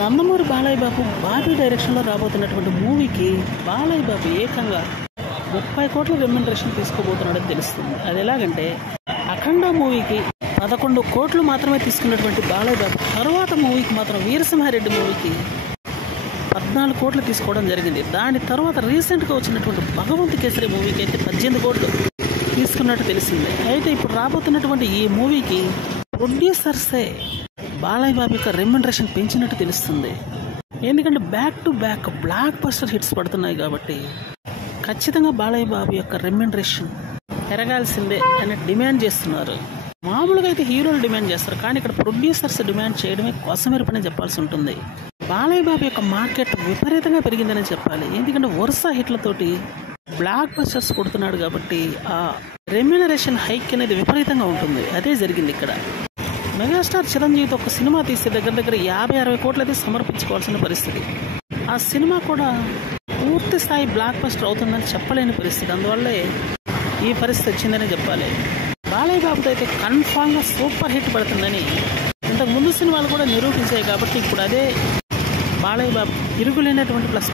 నందమూరి బాలయ్య బాబు బాబీ డైరెక్షన్లో రాబోతున్నటువంటి మూవీకి బాలయ్య బాబు ఏకంగా 30 కోట్ల రెమ్యునరేషన్ తీసుకోబోతున్నాడని తెలుస్తుంది. అది ఎలాగంటే అఖండ మూవీకి 11 కోట్లు మాత్రమే తీసుకున్నటువంటి బాలయ్య బాబు తర్వాత మూవీకి మాత్రం వీరసింహారెడ్డి మూవీకి 14 కోట్లు తీసుకోవడం జరిగింది. దాని తర్వాత రీసెంట్గా వచ్చినటువంటి భగవంత్ కేసరి మూవీకి అయితే 18 కోట్లు తీసుకున్నట్టు తెలిసింది. అయితే ఇప్పుడు రాబోతున్నటువంటి ఈ మూవీకి ప్రొడ్యూసర్సే బాలయ్య బాబు యొక్క రెమ్యునరేషన్ పెంచినట్టు తెలుస్తుంది. ఎందుకంటే back to back block buster hits పడుతున్నాయి కాబట్టి ఖచ్చితంగా బాలయ్య బాబు యొక్క రెమ్యునరేషన్ పెరగాల్సిందే అని డిమాండ్ చేస్తున్నారు. మామూలుగా అయితే హీరోలు డిమాండ్ చేస్తారు, కానీ ఇక్కడ ప్రొడ్యూసర్స్ డిమాండ్ చేయడమే కోసమెరుపనే చెప్పాల్సి ఉంటుంది. బాలయ్య బాబు యొక్క మార్కెట్ విపరీతంగా పెరిగిందని చెప్పాలి. ఎందుకంటే వరుస హిట్లతోటి బ్లాక్ బస్టర్స్ కొడుతున్నాడు కాబట్టి ఆ రెమ్యునరేషన్ హైక్ అనేది విపరీతంగా ఉంటుంది. అదే జరిగింది ఇక్కడ. మెగాస్టార్ చిరంజీవితో ఒక సినిమా తీసే దగ్గర 50-60 కోట్లు అయితే సమర్పించుకోవాల్సిన పరిస్థితి. ఆ సినిమా కూడా పూర్తి స్థాయి బ్లాక్ బస్టర్ అవుతుందని చెప్పలేని పరిస్థితి. అందువల్లే ఈ పరిస్థితి వచ్చిందని చెప్పాలి. బాలయ్య బాబుతో అయితే కన్ఫామ్గా సూపర్ హిట్ పడుతుందని ఇంతకు ముందు సినిమాలు కూడా నిరూపించాయి కాబట్టి ఇప్పుడు అదే బాలయ్య బాబు తిరుగులేనటువంటి ప్లస్